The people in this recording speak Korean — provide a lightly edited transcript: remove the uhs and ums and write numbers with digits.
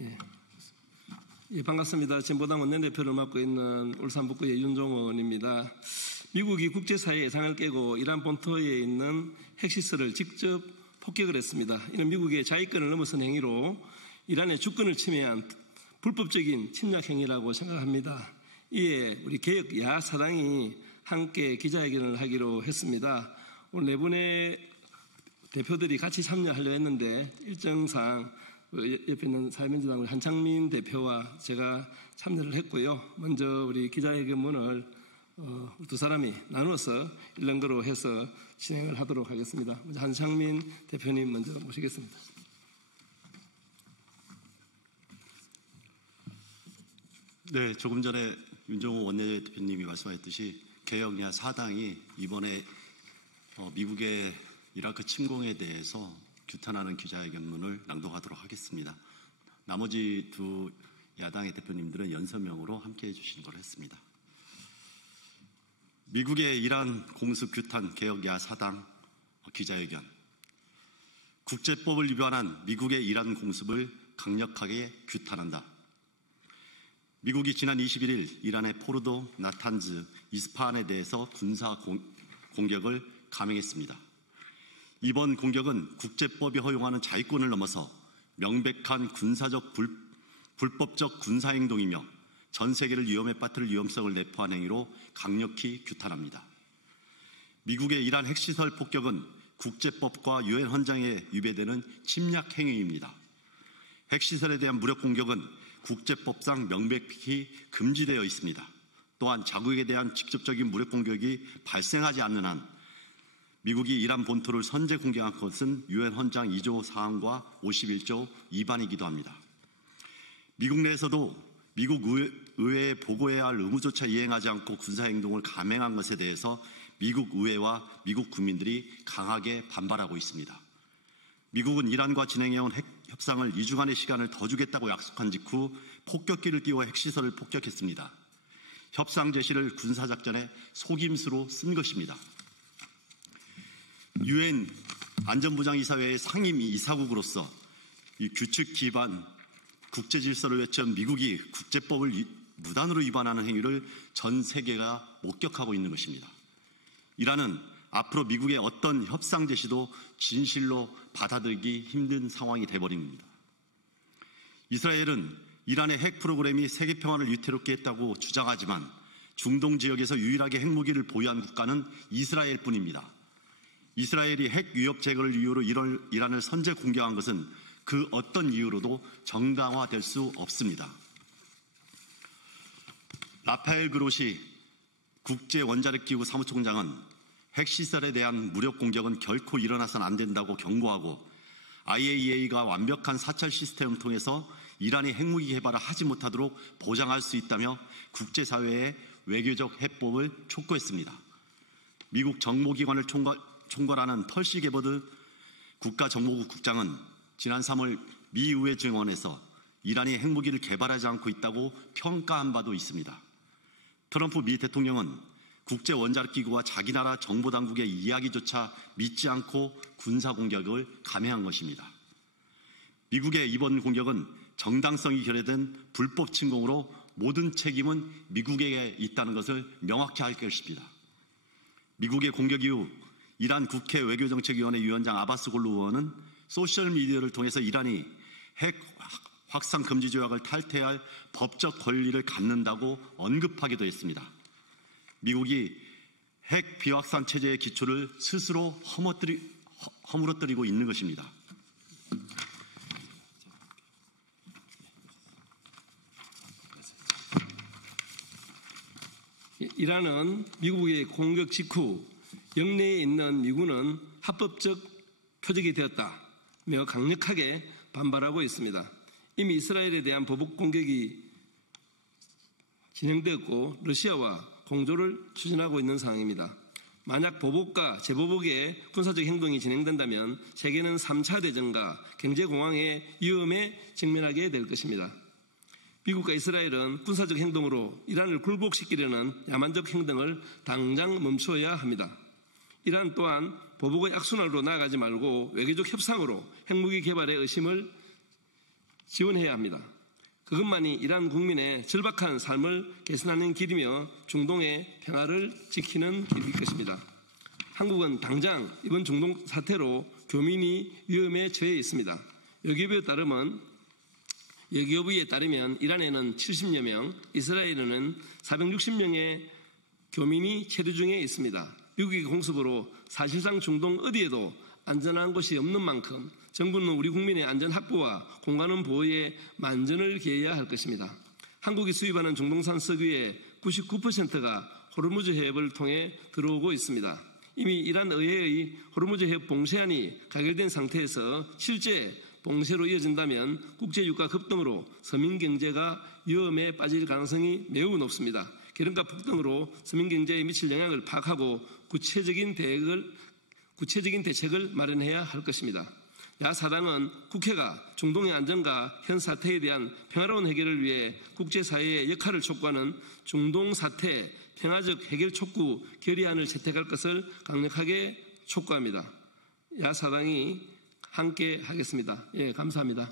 예, 반갑습니다. 진보당 원내대표를 맡고 있는 울산 북구의 윤종호 의원입니다. 미국이 국제사회의 예상을 깨고 이란 본토에 있는 핵시설을 직접 폭격을 했습니다. 이는 미국의 자위권을 넘어선 행위로 이란의 주권을 침해한 불법적인 침략 행위라고 생각합니다. 이에 우리 개혁 야사당이 함께 기자회견을 하기로 했습니다. 오늘 네 분의 대표들이 같이 참여하려 했는데 일정상 옆에 있는 사회민주당 한창민 대표와 제가 참여를 했고요. 먼저 우리 기자회견문을 두 사람이 나누어서 일렁거로 해서 진행을 하도록 하겠습니다. 먼저 한창민 대표님 먼저 모시겠습니다. 네, 조금 전에 윤종호 원내대표님이 말씀하셨듯이 개혁야 사당이 이번에 미국의 이라크 침공에 대해서 규탄하는 기자회견문을 낭독하도록 하겠습니다. 나머지 두 야당의 대표님들은 연서명으로 함께해 주신 걸 했습니다. 미국의 이란 공습 규탄 개혁야 사당 기자회견. 국제법을 위반한 미국의 이란 공습을 강력하게 규탄한다. 미국이 지난 21일 이란의 포르도, 나탄즈, 이스파한에 대해서 군사 공격을 감행했습니다. 이번 공격은 국제법이 허용하는 자위권을 넘어서 명백한 군사적 불법적 군사행동이며 전 세계를 위험에 빠뜨릴 위험성을 내포한 행위로 강력히 규탄합니다. 미국의 이란 핵시설 폭격은 국제법과 유엔 헌장에 위배되는 침략 행위입니다. 핵시설에 대한 무력 공격은 국제법상 명백히 금지되어 있습니다. 또한 자국에 대한 직접적인 무력 공격이 발생하지 않는 한 미국이 이란 본토를 선제 공격한 것은 유엔 헌장 2조 사항과 51조 위반이기도 합니다. 미국 내에서도 미국 의회에 보고해야 할 의무조차 이행하지 않고 군사행동을 감행한 것에 대해서 미국 의회와 미국 국민들이 강하게 반발하고 있습니다. 미국은 이란과 진행해온 핵 협상을 2주간의 시간을 더 주겠다고 약속한 직후 폭격기를 띄워 핵시설을 폭격했습니다. 협상 제시를 군사작전의 속임수로 쓴 것입니다. 유엔 안전보장이사회의 상임 이사국으로서 이 규칙 기반 국제질서를 외친 미국이 국제법을 무단으로 위반하는 행위를 전 세계가 목격하고 있는 것입니다. 이란은 앞으로 미국의 어떤 협상 제시도 진실로 받아들이기 힘든 상황이 되어버립니다. 이스라엘은 이란의 핵 프로그램이 세계 평화를 위태롭게 했다고 주장하지만 중동 지역에서 유일하게 핵무기를 보유한 국가는 이스라엘뿐입니다. 이스라엘이 핵 위협 제거를 이유로 이란을 선제 공격한 것은 그 어떤 이유로도 정당화될 수 없습니다. 라파엘 그로시 국제원자력기구 사무총장은 핵시설에 대한 무력 공격은 결코 일어나서는 안 된다고 경고하고 IAEA가 완벽한 사찰 시스템을 통해서 이란이 핵무기 개발을 하지 못하도록 보장할 수 있다며 국제사회의 외교적 해법을 촉구했습니다. 미국 정보기관을 총괄하는 털시 게버드 국가정보국 국장은 지난 3월 미 의회 증언에서 이란이 핵무기를 개발하지 않고 있다고 평가한 바도 있습니다. 트럼프 미 대통령은 국제원자력기구와 자기 나라 정보당국의 이야기조차 믿지 않고 군사공격을 감행한 것입니다. 미국의 이번 공격은 정당성이 결여된 불법 침공으로 모든 책임은 미국에게 있다는 것을 명확히 할 것입니다. 미국의 공격 이후 이란 국회 외교정책위원회 위원장 아바스 골루 의원은 소셜미디어를 통해서 이란이 핵 확산 금지 조약을 탈퇴할 법적 권리를 갖는다고 언급하기도 했습니다. 미국이 핵 비확산 체제의 기초를 스스로 허물어뜨리고 있는 것입니다. 이란은 미국의 공격 직후 영내에 있는 미군은 합법적 표적이 되었다며 강력하게 반발하고 있습니다. 이미 이스라엘에 대한 보복 공격이 진행되었고 러시아와 공조를 추진하고 있는 상황입니다. 만약 보복과 재보복의 군사적 행동이 진행된다면 세계는 3차 대전과 경제공황의 위험에 직면하게 될 것입니다. 미국과 이스라엘은 군사적 행동으로 이란을 굴복시키려는 야만적 행동을 당장 멈춰야 합니다. 이란 또한 보복의 악순환으로 나아가지 말고 외교적 협상으로 핵무기 개발의 의심을 지원해야 합니다. 그것만이 이란 국민의 절박한 삶을 개선하는 길이며 중동의 평화를 지키는 길일 것입니다. 한국은 당장 이번 중동 사태로 교민이 위험에 처해 있습니다. 여기어부에 따르면 이란에는 70여 명, 이스라엘에는 460명의 교민이 체류 중에 있습니다. 미국의 공습으로 사실상 중동 어디에도 안전한 곳이 없는 만큼 정부는 우리 국민의 안전 확보와 공간원 보호에 만전을 기해야 할 것입니다. 한국이 수입하는 중동산 석유의 99%가 호르무즈 해협을 통해 들어오고 있습니다. 이미 이란 의회의 호르무즈 해협 봉쇄안이 가결된 상태에서 실제 봉쇄로 이어진다면 국제유가 급등으로 서민 경제가 위험에 빠질 가능성이 매우 높습니다. 기름값 폭등으로 서민 경제에 미칠 영향을 파악하고 구체적인 대책을 마련해야 할 것입니다. 야사당은 국회가 중동의 안전과 현 사태에 대한 평화로운 해결을 위해 국제사회의 역할을 촉구하는 중동 사태 평화적 해결 촉구 결의안을 채택할 것을 강력하게 촉구합니다. 야사당이 함께 하겠습니다. 예, 감사합니다.